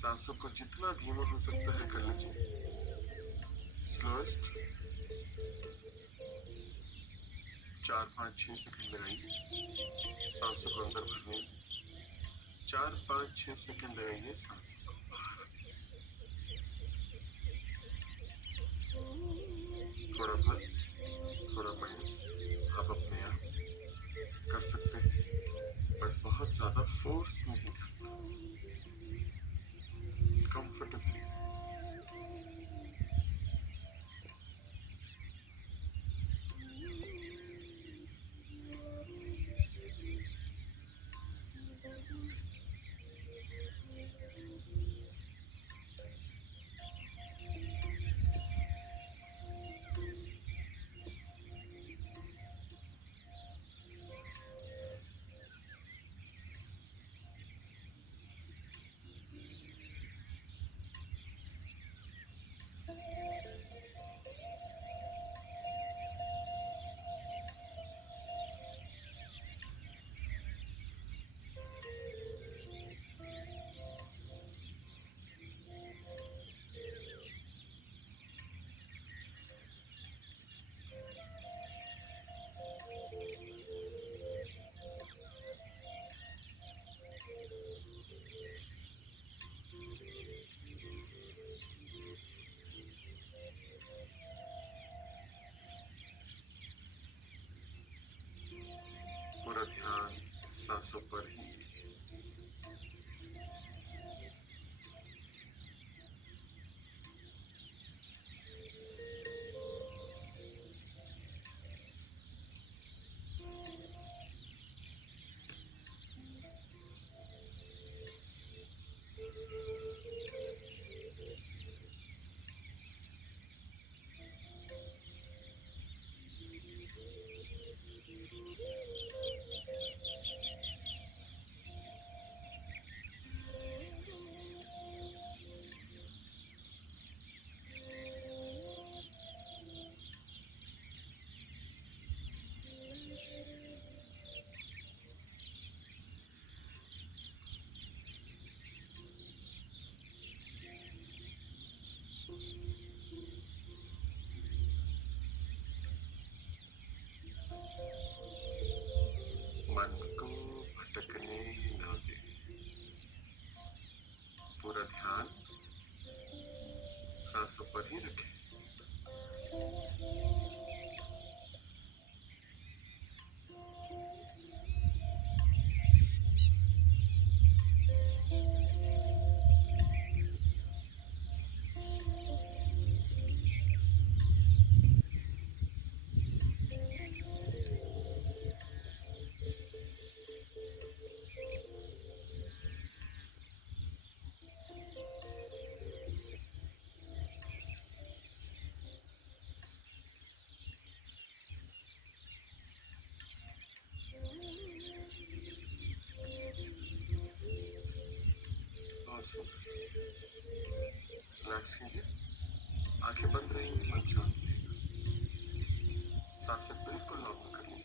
सांसों को जितना धीमा हो सकता है कर लीजिए। स्लोएस्ट 4-5-6 सेकंड लगाइए, सांसों को अंदर भरने 4-5-6 सेकंड लगाइए, सांसों को बाहर। थोड़ा प्लस थोड़ा माइनस आप अपने आप कर सकते हैं, बट बहुत ज्यादा फोर्स नहीं करना, कंफर्टेबली। पूरा ध्यान सांसों पर ही। मन को भटकने न दे, पूरा ध्यान सांसों पर ही रखें। रिलैक्स कीजिए, आंखें बंद रहेंगी, मन शांत रहेगा। सांसें बिल्कुल नॉर्मल करिए।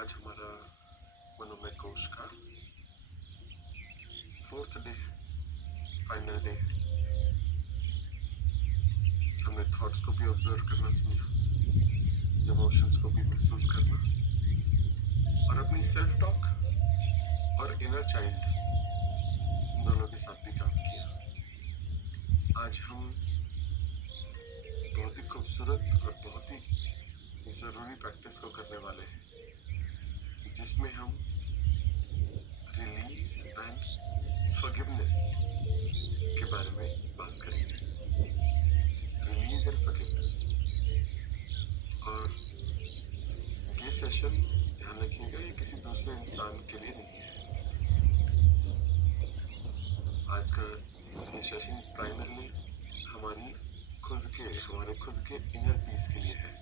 आज हमारा मनोमय कोश का 4th डे, फाइनल डे। हमने थॉट्स को भी ऑब्जर्व करना सीखा, इमोशंस को भी महसूस करना, और अपनी सेल्फ टॉक और इनर चाइल्ड दोनों के साथ भी काम किया। आज हम बहुत ही खूबसूरत और बहुत ही जरूरी प्रैक्टिस को करने वाले हैं, जिसमें हम रिलीज एंड फॉरगिवनेस के बारे में बात करेंगे। Release and forgiveness. और ये सेशन, ध्यान रखिएगा, ये किसी दूसरे इंसान के लिए नहीं है। आज का ये सेशन प्राइमरली हमारे खुद के इनर पीस के लिए है।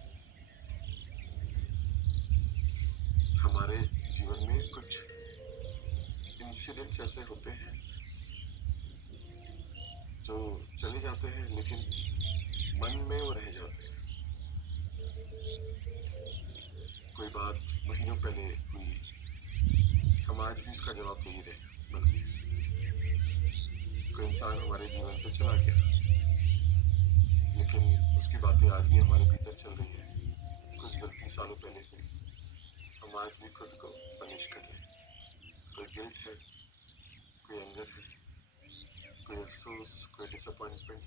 हमारे जीवन में कुछ इंसिडेंट्स ऐसे होते हैं जो चले जाते हैं लेकिन मन में वो रह जाते हैं। कोई बात महीनों पहले हुई, हम आज भी उसका जवाब नहीं दे सकते। कोई इंसान हमारे जीवन से चला गया, लेकिन उसकी बातें आज भी हमारे भीतर चल रही है। कुछ गलती सालों पहले हुई, हम आज भी खुद को पनिश कर रहे हैं। कोई गिल्ट है, कोई एंगर है, कोई अफसोस, कोई डिसअपॉइंटमेंट,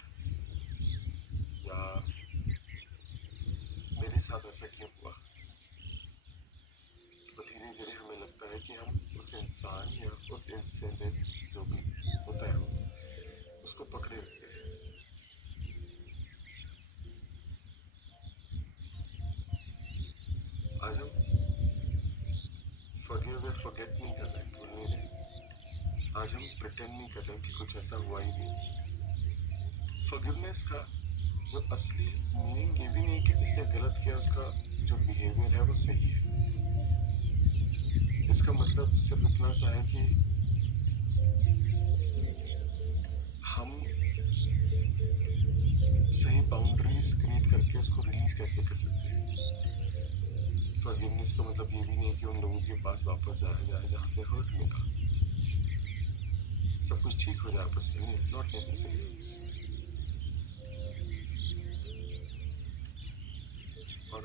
या मेरे साथ ऐसा क्यों हुआ। तो धीरे धीरे हमें लगता है कि हम उस इंसान या उस इंसिडेंट जो भी होता है उसको पकड़े रखते हैं। आज हम फॉरगिव या फॉरगेट नहीं कर रहे, भूल नहीं रहे। आज हम प्रिटेंड नहीं कर रहे कि कुछ ऐसा हुआ ही नहीं। फॉरगिवनेस का वो असली मीनिंग ये भी नहीं कि जिसने गलत किया उसका जो बिहेवियर है वो सही है। इसका मतलब सिर्फ इतना सा है कि हम सही बाउंड्रीज क्रिएट करके उसको रिलीज कैसे कर सकते हैं। फॉरगिवनेस का मतलब ये भी नहीं है कि उन लोगों के पास वापस जाया जाए जहाँ से हर्ट मिला, सब कुछ ठीक हो जाए आपस में, नॉट नेसेसरी। और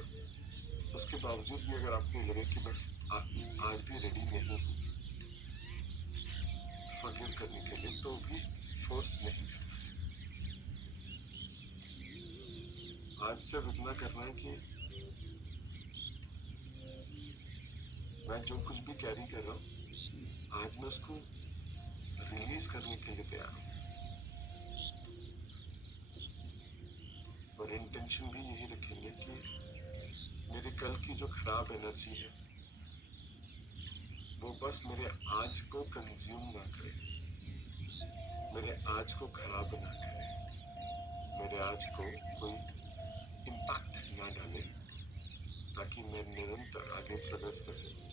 उसके बावजूद भी अगर आपको लगे कि मैं आज भी रेडी नहीं हूँ फॉरगिव करने के लिए, तो भी फोर्स नहीं करना है। आज सिर्फ इतना करना है कि मैं जो कुछ भी कैरी कर रहा हूँ आज मैं उसको रिलीज करने के लिए तैयार हूँ। और इंटेंशन भी यही रखेंगे कि मेरे कल की जो खराब एनर्जी है वो बस मेरे आज को कंज्यूम ना करे, मेरे आज को खराब ना करे, मेरे आज को कोई इम्पैक्ट ना डाले, ताकि मैं निरंतर आगे प्रोग्रेस कर सकूं।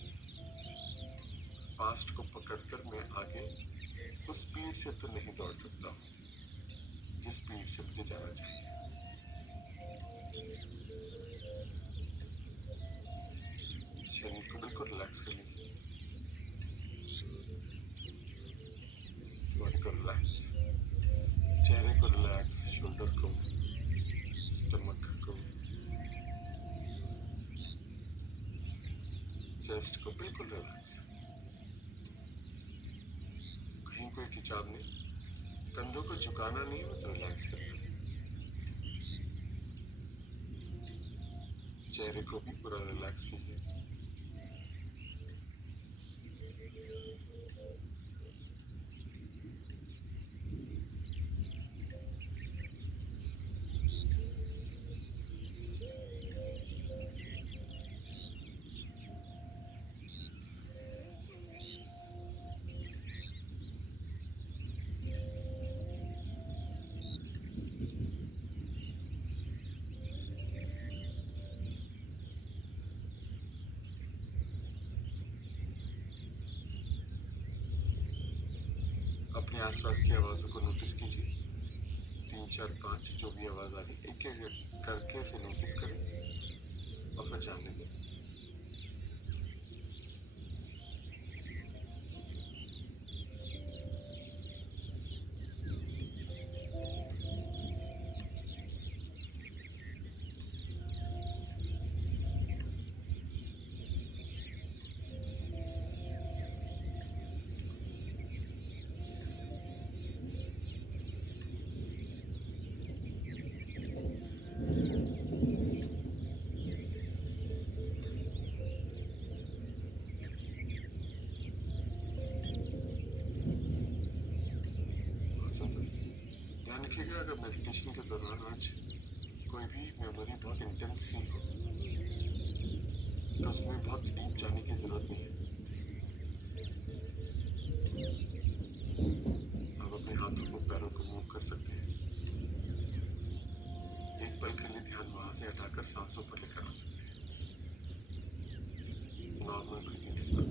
पास्ट को पकड़कर मैं आगे उस स्पीड से तो नहीं दौड़ सकता हूँ जिस स्पीड से मुझे जाना चाहिए। शरीर को बिल्कुल रिलैक्स कर लीजिए, बॉडी को रिलैक्स, चेहरे को रिलैक्स, शोल्डर को, स्टमक को, चेस्ट को बिल्कुल रिलैक्स। कहीं कोई खिंचाव नहीं, कंधों को झुकाना नहीं, बस रिलैक्स करना है। चेहरे को भी पूरा रिलैक्स कीजिए। अपने आसपास की आवाजों को नोटिस कीजिए। 3, 4, 5 जो भी आवाज आ रही, एक एक करके उसे नोटिस करें और फिर जानने दें। ध्यान रखिएगा, अगर मेडिटेशन के दौरान आज कोई भी मेमोरी बहुत इंटेंस फील हो तो उसमें बहुत डीप जाने की जरूरत नहीं है। आप अपने हाथों को, पैरों को मूव कर सकते हैं। एक पल के लिए ध्यान वहां से हटाकर सांसों पर लेकर आ सकते हैं, नॉर्मल ब्रीथिंग के साथ।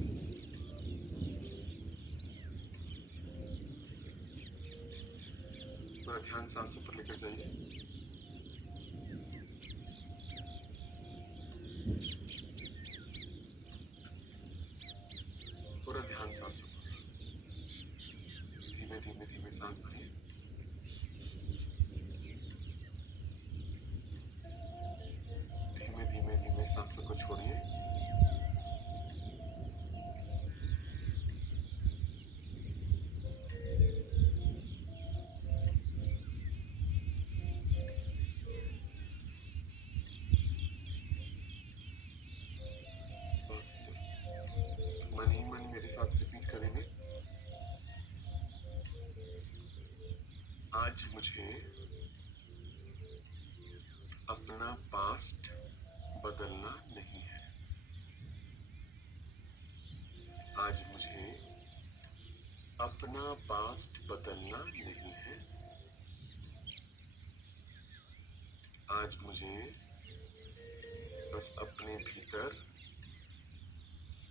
पूरा ध्यान सांसों पर लेकर जाइए। पूरा ध्यान सांसों पर। धीमे धीमे धीमे सांस भरिए। धीमे धीमे धीमे सांसों को छोड़िए। मन ही मन मेरे साथ रिपीट करेंगे। आज मुझे अपना पास्ट बदलना नहीं है। आज मुझे अपना पास्ट बदलना नहीं है। आज मुझे बस अपने भीतर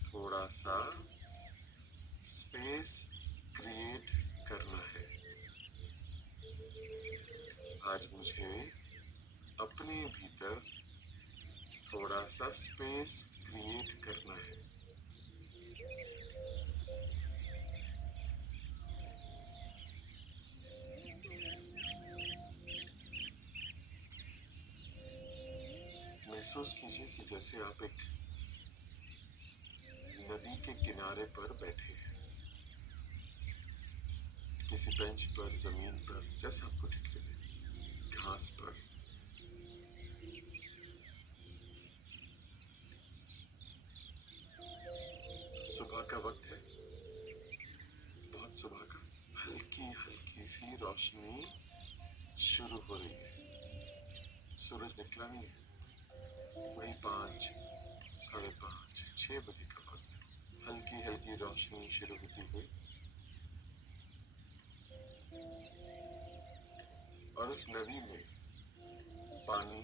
थोड़ा सा स्पेस क्रिएट करना है। आज मुझे अपने भीतर थोड़ा सा स्पेस क्रिएट करना है। महसूस कीजिए कि जैसे आप एक नदी के किनारे पर बैठे हैं, किसी बेंच पर, जमीन पर, जैसा आपको ठीक लगे, घास पर। सुबह का वक्त है, बहुत सुबह का। हल्की हल्की सी रोशनी शुरू हो रही है। सूरज निकला नहीं है। वही 5, 5:30, 6 बजे का वक्त। हल्की हल्की रोशनी शुरू होती हुई और उस नदी में पानी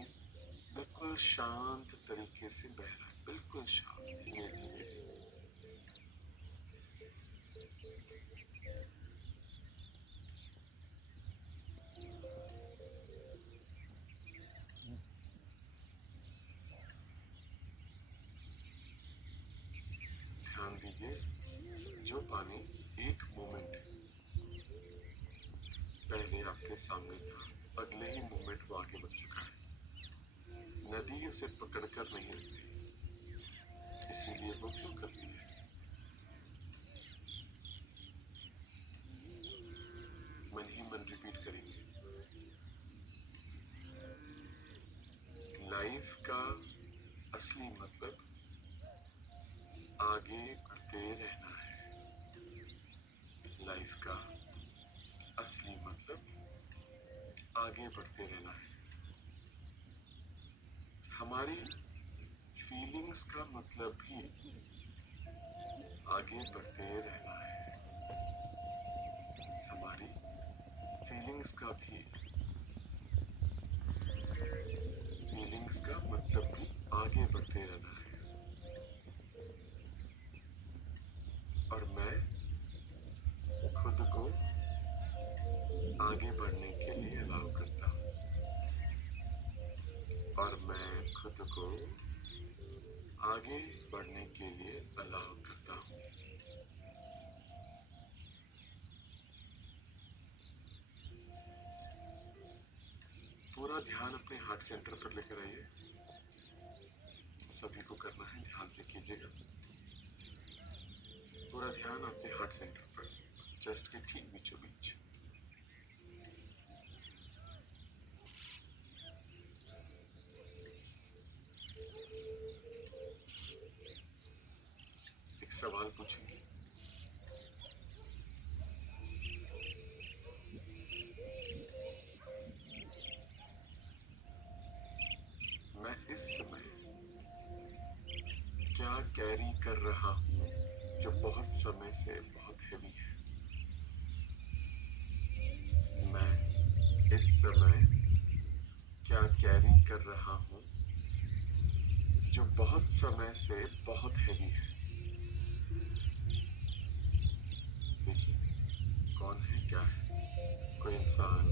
बिल्कुल शांत तरीके से बह रहा है, बिल्कुल शांत, धीमे धीमे। ध्यान दीजिए, जो पानी एक मोमेंट पहले आपके सामने था, अगले ही मोमेंट वो आगे बढ़ चुका है। नदी उसे पकड़कर नहीं रखती, इसीलिए वो क्यों करती है? मन ही मन रिपीट करेंगे। लाइफ का असली मतलब आगे बढ़ते रहना है। लाइफ का असली मतलब आगे बढ़ते रहना है। हमारी फीलिंग्स का मतलब भी आगे बढ़ते रहना है। हमारी फीलिंग्स का मतलब भी आगे बढ़ते रहना है। और मैं खुद को आगे बढ़ने के लिए अलाउ करता हूँ। और मैं खुद को आगे बढ़ने के लिए अलाउ करता हूँ। पूरा ध्यान अपने हार्ट सेंटर पर लेकर आइए। सभी को करना है, ध्यान से कीजिएगा। पूरा ध्यान अपने हार्ट सेंटर पर, चेस्ट के ठीक बीचों बीच। एक सवाल पूछेंगे। मैं इस समय क्या कैरी कर रहा हूँ जो बहुत समय से बहुत हेवी है? मैं इस समय क्या कैरी कर रहा हूँ जो बहुत समय से बहुत हेवी है? देखिए, कौन है, क्या है? कोई इंसान,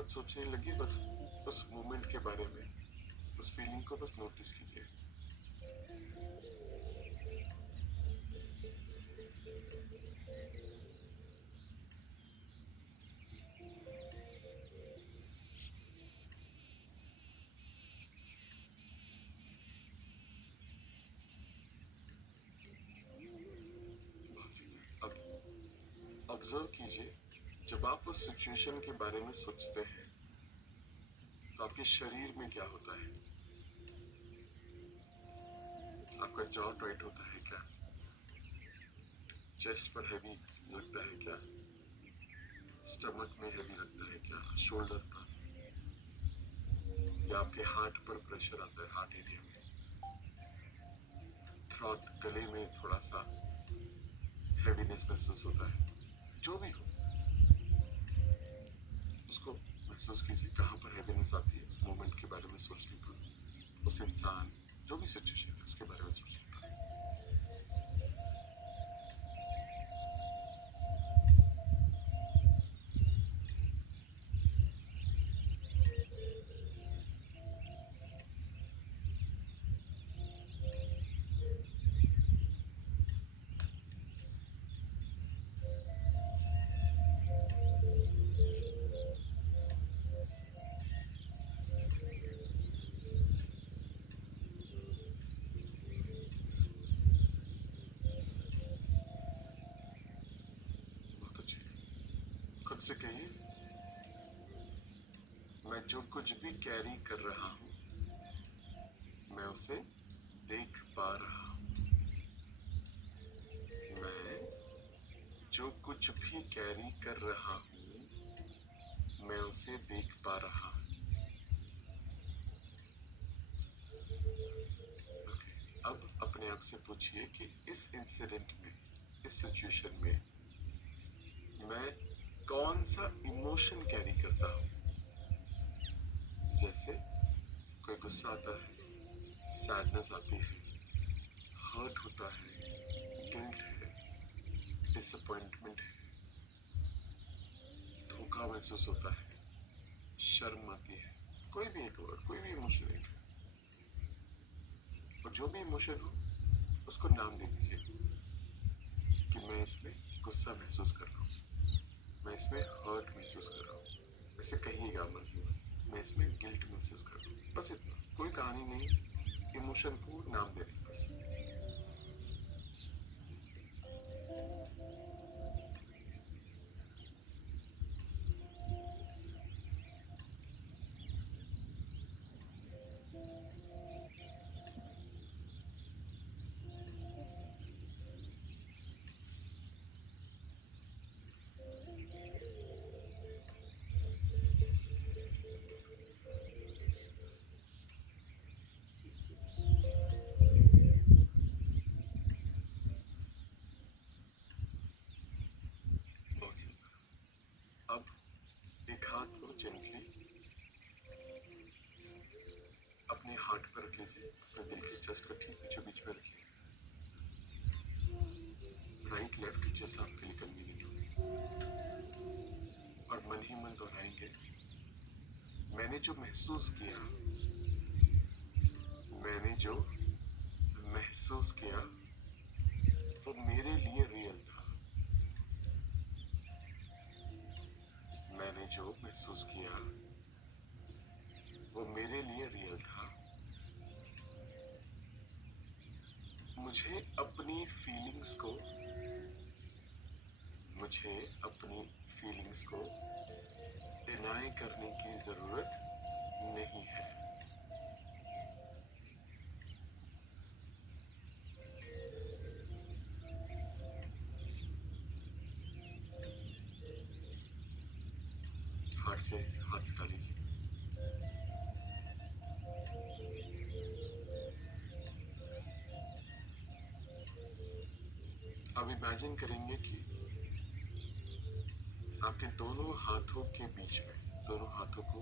बहुत सोचने लगी, बस उस मोमेंट के बारे में, उस फीलिंग को बस नोटिस कीजिए। अब ऑब्जर्व कीजिए, जब आप उस सिचुएशन के बारे में सोचते हैं तो आपके शरीर में क्या होता है? आपका जॉ टाइट होता है क्या? चेस्ट पर हैवी लगता है क्या? स्टमक में हैवी लगता है क्या? शोल्डर पर? या आपके हार्ट पर प्रेशर आता है, हार्ट एरिया में? थ्रोट, गले में थोड़ा सा हैवीनेस महसूस होता है? जो भी हो, उसको महसूस कीजिए। कहाँ पर हैवीनेस आती है मोमेंट के बारे में सोचने पर? उस इंसान, जो भी सिचुएशन है उसके बारे में सोचने पर। बहुत अच्छे। खुद से कहिए, मैं जो कुछ भी कैरी कर रहा हूं, मैं उसे देख पा रहा हूं। मैं जो कुछ भी कैरी कर रहा हूं, मैं उसे देख पा रहा हूं। अब अपने आप से पूछिए कि इस इंसिडेंट में, इस सिचुएशन में मैं कौन सा इमोशन कैरी करता हूं? जैसे कोई गुस्सा आता है, सैडनेस आती है, हर्ट होता है, गिल्ट है, डिसअपॉइंटमेंट है, धोखा महसूस होता है, शर्म आती है। कोई भी एक वर्ड, कोई भी इमोशन एक है, और जो भी इमोशन हो उसको नाम दे दीजिए कि मैं इसमें गुस्सा महसूस कर रहा हूँ, मैं इसमें हर्ट महसूस कर रहा हूँ। ऐसे कहिएगा मन ही मन, मैं इसमें गिल्ट महसूस कर रहा हूँ। बस इतना, कोई कहानी नहीं, इमोशन को नाम देने की बस। बहुत सुंदर। अब एक हाथ को जेंटली अपने हार्ट पर रख लीजिए, अपने दिल के चेस्ट का ठीक बीचों बीच में रखिए। राइट लेफ्ट जैसा आपके लिए कन्वीनियंट हो, और मन ही मन दोहराएंगे, मैंने जो महसूस किया, मैंने जो महसूस किया वो मेरे लिए रियल था। मैंने जो महसूस किया वो मेरे लिए रियल था। मुझे अपनी फीलिंग्स को, मुझे अपनी फीलिंग्स को डिनाई करने की जरूरत नहीं है। हाथ से हाथ हटा लीजिए। अब इमेजिन करेंगे कि आपके दोनों हाथों के बीच में, दोनों हाथों को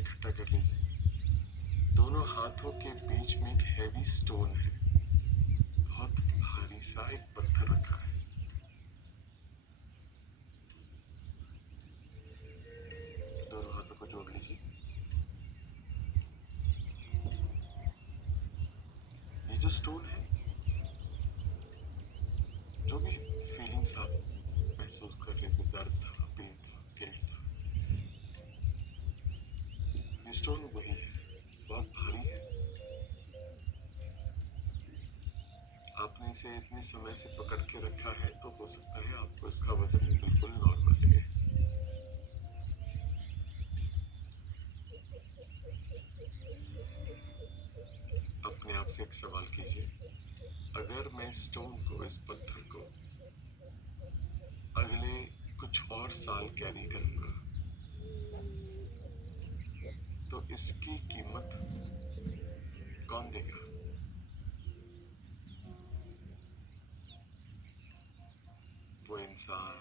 इकट्ठा कर लीजिए। दोनों हाथों के बीच में एक हैवी स्टोन है, बहुत भारी सा एक पत्थर रखा है। जो स्टोन है, जो भी फीलिंग्स आप महसूस कर रहे थे, दर्द था, पेन था, गिल्ट था, ये स्टोन वही है, बहुत भारी है। आपने इसे इतने समय से पकड़ के रखा है तो हो सकता है आपको इसका वजन बिल्कुल नॉर्मल लगे। अपने आप से एक सवाल कीजिए, अगर मैं स्टोन को, इस पत्थर को अगले कुछ और साल कैरी करूंगा तो इसकी कीमत कौन देगा? वो इंसान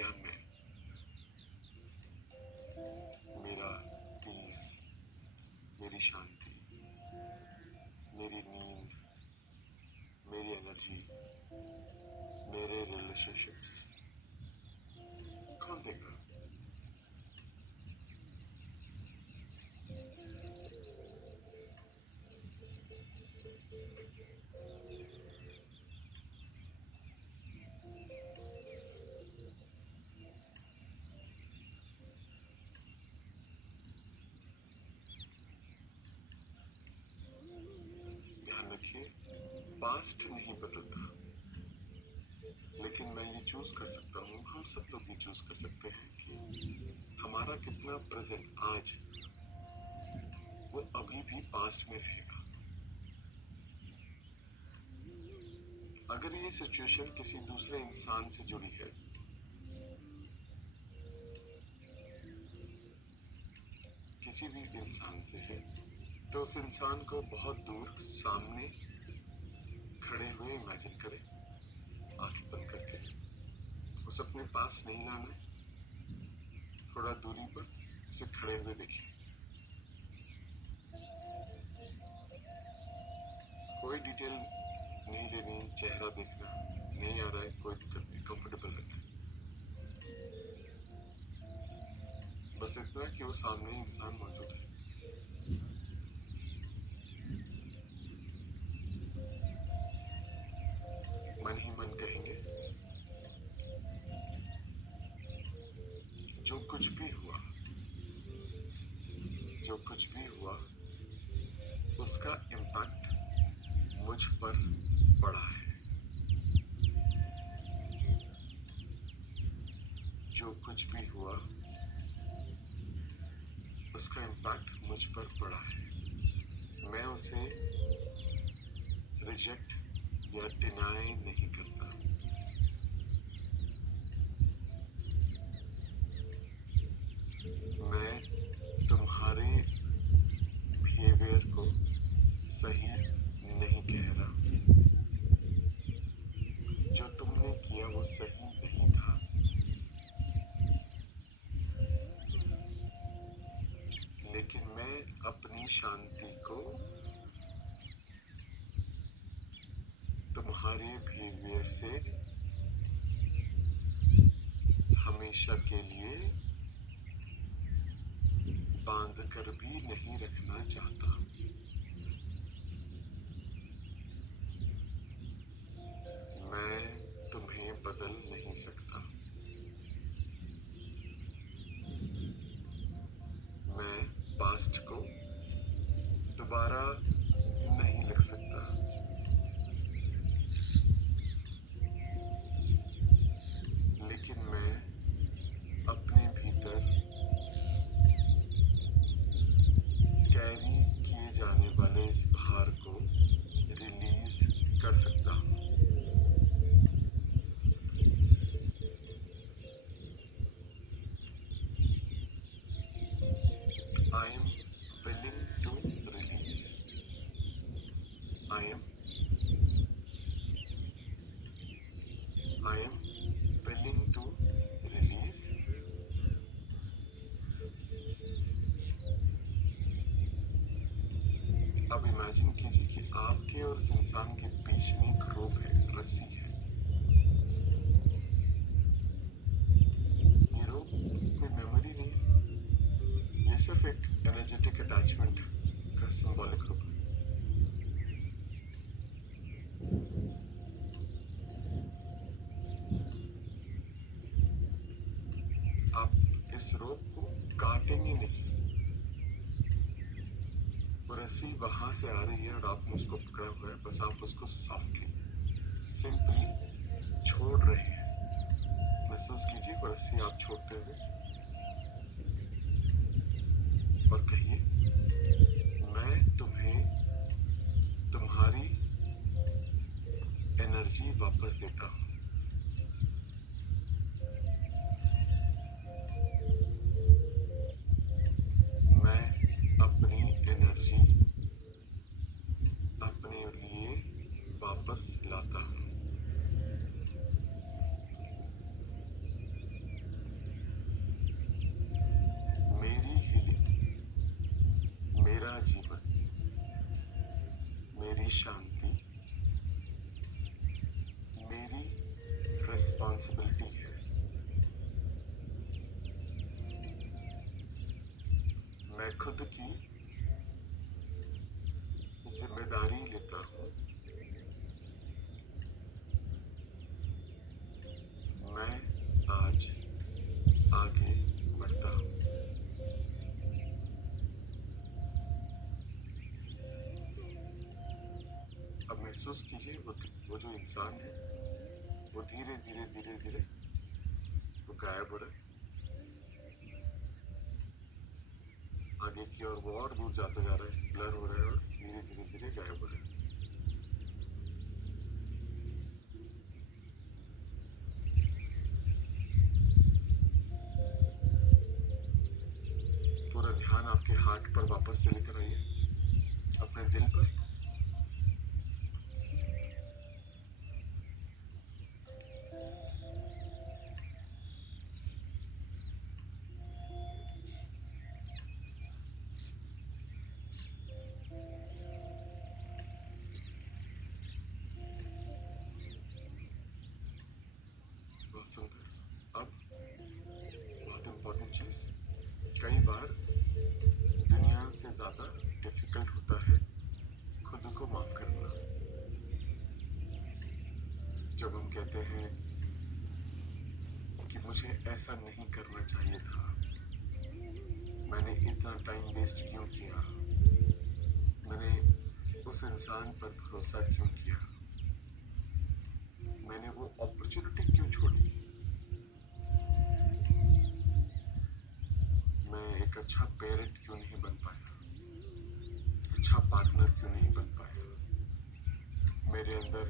या मैं? मेरा पीस, मेरी शांति, मेरी नींद, मेरी एनर्जी, मेरे रिलेशनशिप्स, कौन देगा? ध्यान रखिए, पास्ट नहीं बदलता, लेकिन मैं ये चूज कर सकता हूँ, हम सब लोग ये चूज कर सकते हैं कि हमारा कितना प्रेजेंट आज वो अभी भी पास्ट में रहेगा। अगर ये सिचुएशन किसी दूसरे इंसान से जुड़ी है, किसी भी इंसान से है, तो उस इंसान को बहुत दूर सामने खड़े हुए इमेजिन करें, आंखें बंद करके। उसे अपने पास नहीं लाना, थोड़ा दूरी पर उसे खड़े हुए देखिए। कोई डिटेल नहीं लेनी, चेहरा देखना नहीं आ रहा है, कोई दिक्कत नहीं, कंफर्टेबल रहना है। बस इतना कि वो सामने इंसान मौजूद है। मन ही मन कहेंगे, जो कुछ भी हुआ, जो कुछ भी हुआ, उसका इम्पैक्ट मुझ पर पड़ा है। जो कुछ भी हुआ, उसका इम्पैक्ट मुझ पर पड़ा है। मैं उसे रिजेक्ट या डिनाई नहीं करता। मैं तुम्हारे बिहेवियर को सही नहीं कह रहा। जो तुमने किया वो सही नहीं था। लेकिन मैं अपनी शांति को तुम्हारे बिहेवियर से हमेशा के लिए बांध कर भी नहीं रखना चाहता। मैं तुम्हें बदल नहीं सकता। मैं पास्ट को दोबारा नहीं लिख सकता। लेकिन मैं अपने भीतर कैरी किए जाने वाले इस भार को रिलीज कर सकता हूँ। I am willing to release. I am willing to release. अब इमेजिन कीजिए कि आपके और उस इंसान के बीच में एक रोप है, रस्सी है। ये रोप कोई मेमोरी नहीं है, ये सिर्फ एक एनर्जेटिक अटैचमेंट का सिंबॉलिक रूप है। इस रोप को काटेंगे नहीं। वो रस्सी वहां से आ रही है और आपने उसको पकड़ा हुआ है, बस आप उसको सॉफ्टली सिंपली छोड़ रहे हैं। महसूस कीजिए वो रस्सी आप छोड़ते हुए और कहिए, मैं तुम्हें तुम्हारी एनर्जी वापस देता हूं। मैं अपनी एनर्जी अपने लिए वापस लाता हूं। मेरी हीलिंग, मेरा जीवन, मेरी शांति मेरी रिस्पॉन्सिबिलिटी है। मैं खुद की जिम्मेदारी लेता हूं। मैं आज आगे बढ़ता हूं। अब महसूस कीजिए वो जो इंसान है वो धीरे धीरे धीरे धीरे वो गायब हो रहा है। आगे की ओर वो और दूर जाता जा रहा है, ब्लर हो रहा है और धीरे धीरे धीरे गायब हो रहा है। पूरा ध्यान आपके हार्ट पर वापस से लेकर आइए, अपने दिल पर। बहुत सुंदर। अब बहुत इंपॉर्टेंट चीज, कई बार दुनिया से ज्यादा डिफिकल्ट होता है खुद को माफ करना। जब हम कहते हैं कि मुझे ऐसा नहीं करना चाहिए था, मैंने इतना टाइम वेस्ट क्यों किया, मैंने उस इंसान पर भरोसा क्यों किया, मैंने वो अपॉर्चुनिटी क्यों छोड़ी, मैं एक अच्छा पेरेंट क्यों नहीं बन पाया, अच्छा पार्टनर क्यों नहीं बन पाया, मेरे अंदर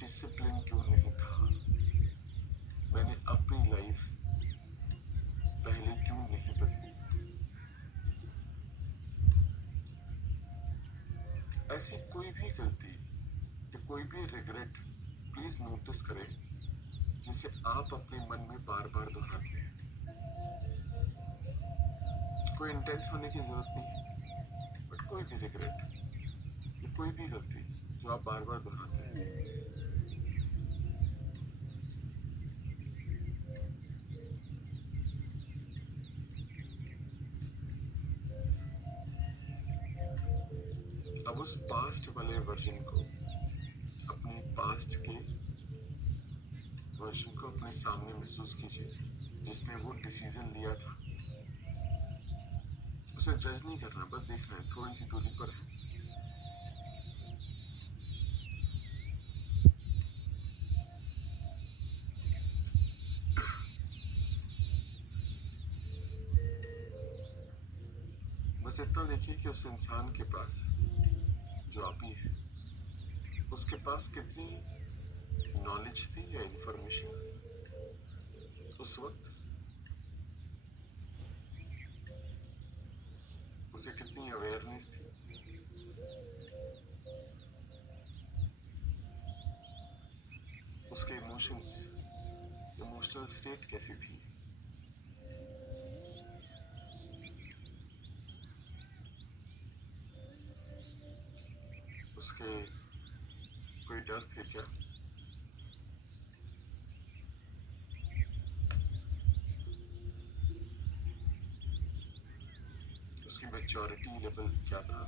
डिसिप्लिन क्यों नहीं था, मैंने अपनी लाइफ पहले क्यों नहीं बदली। ऐसी कोई भी गलती या कोई भी रिग्रेट प्लीज नोटिस करें जिसे आप अपने मन में बार बार दोहराते हैं। कोई इंटेंस होने की जरूरत नहीं, बट कोई भी रिग्रेट या कोई भी गलती जो आप बार बार दोहराते हैं। अब उस पास्ट वाले वर्जन को, अपने पास्ट के वर्जन को अपने सामने महसूस कीजिए जिसने वो डिसीजन लिया था। उसे जज नहीं करना, बस देखना है, थोड़ी सी दूरी पर है। बस इतना देखिए कि उस इंसान के पास जो आप ही है, उसके पास कितनी नॉलेज थी या इंफॉर्मेशन उस वक्त, उसे कितनी अवेयरनेस थी, उसके इमोशनल स्टेट कैसी थी, उसके कोई डर थे क्या, उसकी मैच्योरिटी लेवल क्या था।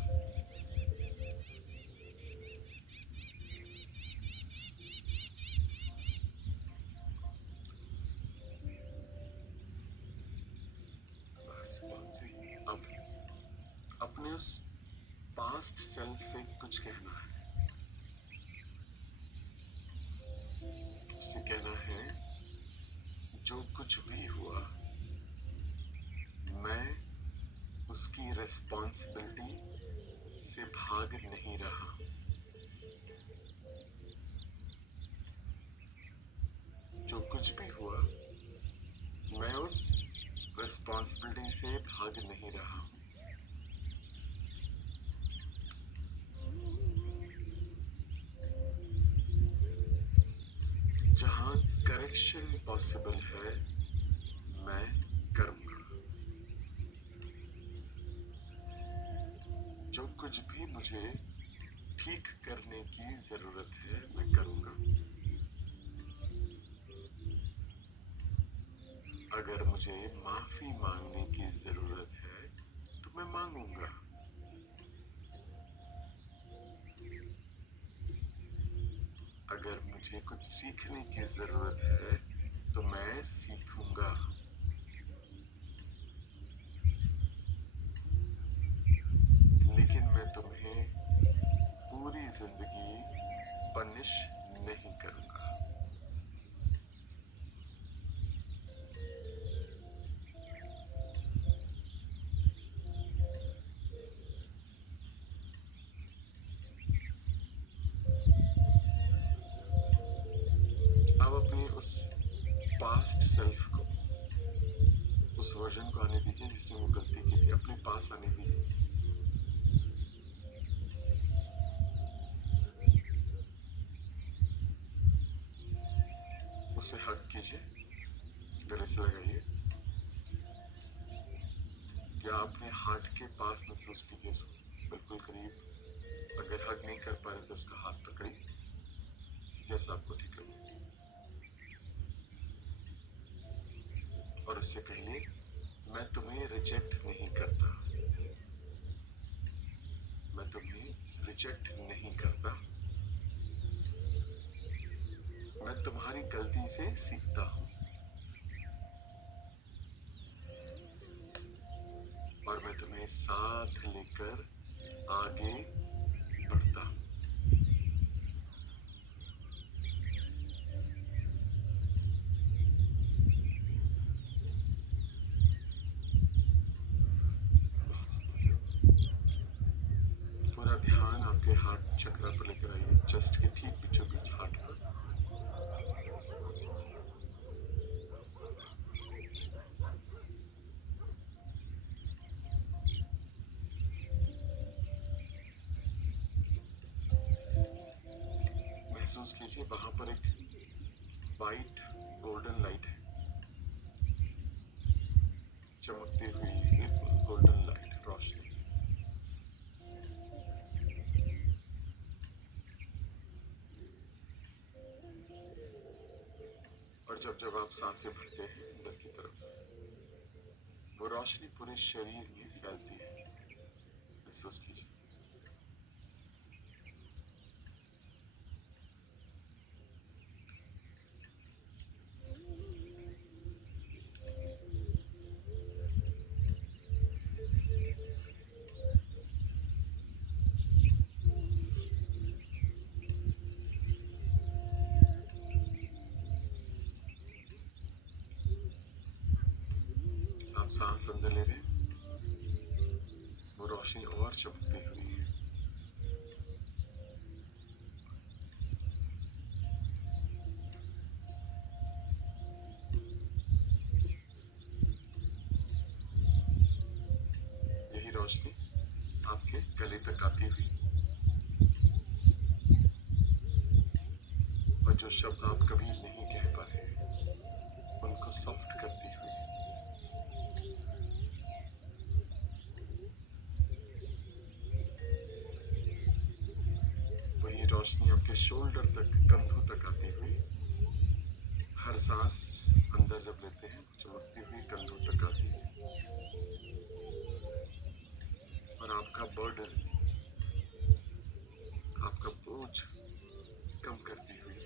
सेल्फ से कुछ कहना है। उसे कहना है जो कुछ भी हुआ मैं उसकी रिस्पॉन्सिबिलिटी से भाग नहीं रहा। जो कुछ भी हुआ मैं उस रिस्पॉन्सिबिलिटी से भाग नहीं रहा हूं। जहां करेक्शन पॉसिबल है मैं करूंगा। जो कुछ भी मुझे ठीक करने की जरूरत है मैं करूंगा। अगर मुझे माफी मांगने की जरूरत है तो मैं मांगूंगा। अगर मुझे कुछ सीखने की जरूरत है तो मैं सीखूंगा। लेकिन मैं तुम्हें पूरी जिंदगी पनिश नहीं करूंगा। अब अपने उस पास्ट सेल्फ को, उस वर्जन को आने दीजिए जिसने वो गलती की थी। अपने पास आने दीजिए। उसे हग कीजिए, गले से लगाइए या अपने हार्ट के पास महसूस कीजिए उसको, बिल्कुल करीब। अगर हग नहीं कर पा रहे तो उसका हाथ पकड़िए, जैसा आपको ठीक लगे, और उससे कहिए मैं तुम्हें रिजेक्ट नहीं करता। मैं तुम्हें रिजेक्ट नहीं करता। मैं तुम्हारी गलती से सीखता हूं और मैं तुम्हें साथ लेकर आगे बढ़ता हूं। पूरा ध्यान आपके हार्ट चक्र पर लेकर आइए, चेस्ट के ठीक बीचों बीच हार्ट पर। महसूस कीजिए वहां पर एक वाइट गोल्डन लाइट है, चमकती हुई बिल्कुल गोल्डन लाइट, रोशनी। और जब जब आप सांसें भरते हैं अंदर की तरफ, वो रोशनी पूरे शरीर में फैलती है। महसूस कीजिए। आप सांस अंदर ले रहे हैं, वो रोशनी और चमकती हुई है। यही रोशनी आपके गले तक आती हुई, और जो शब्द आप कभी नहीं कह पाए उनको सॉफ्ट करती हुई। वही रोशनी आपके शोल्डर तक, कंधों तक आती हुई। हर सांस अंदर जब लेते हैं चमकती हुई कंधों तक आती है और आपका बर्डन, आपका बोझ कम करती हुई।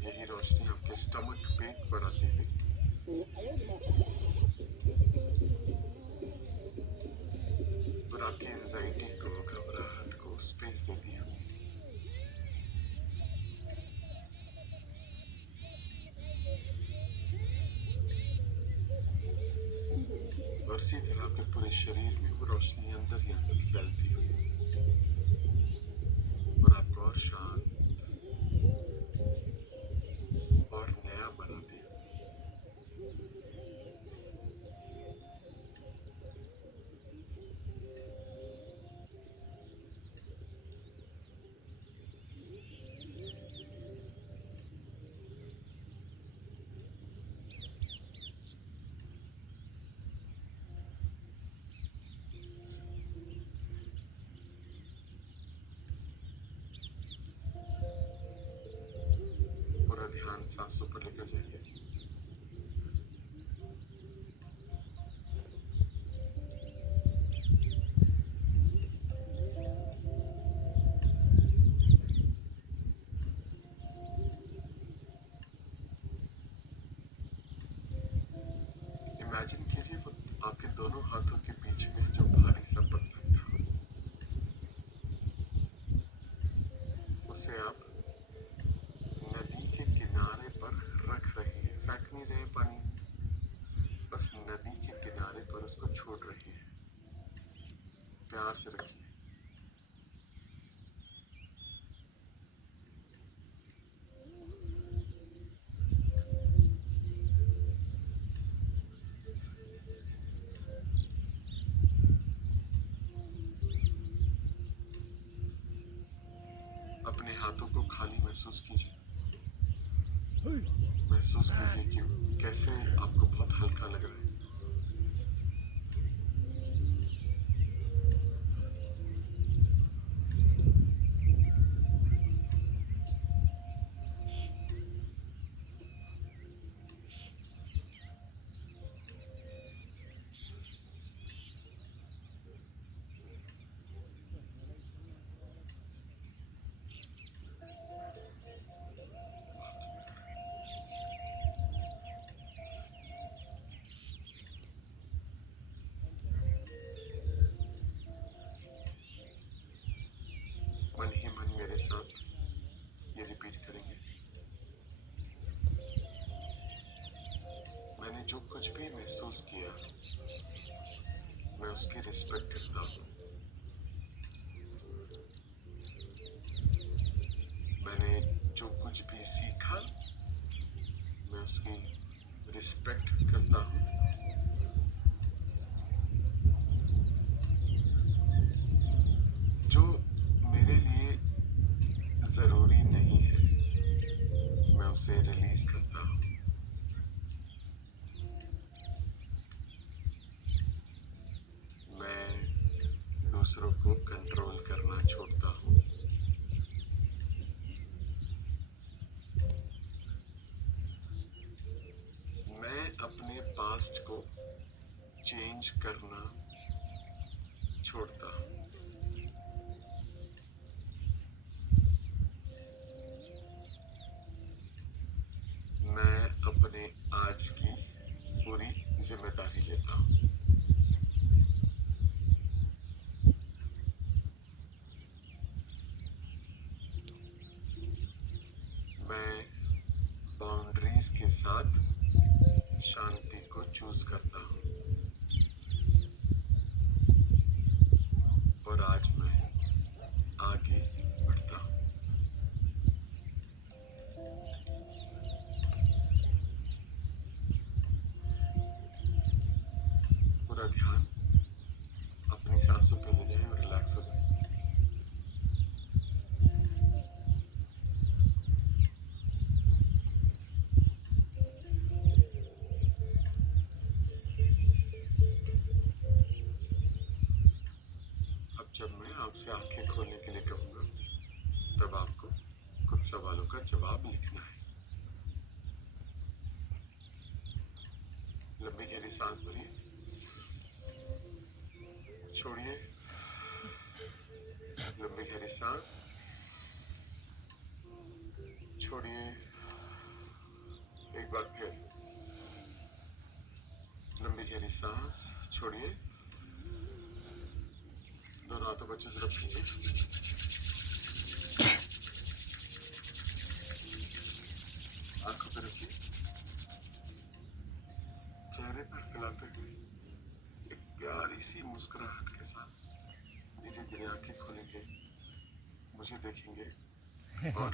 यही रोशनी आपके स्टमक, पेट पर आती हुई इसी तरह आपके पूरे शरीर में वो रोशनी अंदर ही अंदर फैलती हुई और आपको और शांत और नया बनाती है। पूरा ध्यान सांसों पर लेकर जाइए। इमेजिन कीजिए वो आपके दोनों हाथों के बीच में जो भारी सा पत्थर था, उसे आप नदी के किनारे पर रख रही है। फेंक नहीं रहे पानी, बस नदी के किनारे पर उसको छोड़ रही है। प्यार से रखिए। अपने हाथों को खाली महसूस कीजिए। महसूस कीजिए कि कैसे आपको बहुत हल्का लग रहा है। मन ही मन मेरे साथ ये रिपीट करेंगे। मैंने जो कुछ भी महसूस किया, मैं उसकी रिस्पेक्ट करता हूँ। मैंने जो कुछ भी सीखा, मैं उसकी रिस्पेक्ट करता हूँ। जो मेरे लिए जरूरी नहीं है, मैं उसे रिलीज करता हूँ। मैं दूसरों को कंट्रोल करना छोड़ता हूँ। मैं अपने पास्ट को चेंज करना छोड़ता हूँ। मैं अपने आज की पूरी जिम्मेदारी लेता हूँ। मैं बाउंड्रीज के साथ शांति को चूज करता हूँ और आज मैं आगे बढ़ता हूँ। पूरा ध्यान अपनी सांसों पे ले जाएं और रिलैक्स हो जाएं। अब जब मैं आपसे आंखें खोलने के लिए कहूंगा, तब आपको कुछ सवालों का जवाब लिखना है। लंबी गहरी सांस भरिए, छोड़िए। लंबी गहरी सांस, छोड़िए। एक बार फिर लंबी गहरी सांस, छोड़िए। दोनों हाथों को अच्छे से रखिए। आंखों पर रखिए। चेहरे पर फैलाते हुए एक प्यारी सी मुस्कुराहट के साथ धीरे धीरे आंखें खोलेंगे, मुझे देखेंगे और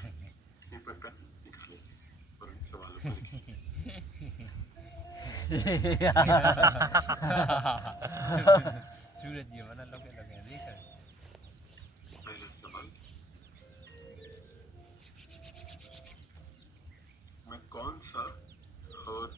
पेपर पेन निकालेंगे और इन सवालों को लिखेंगे। सूरज जी mana lगे lगे लिख पहला सवाल, मैं कौन सा हर्ट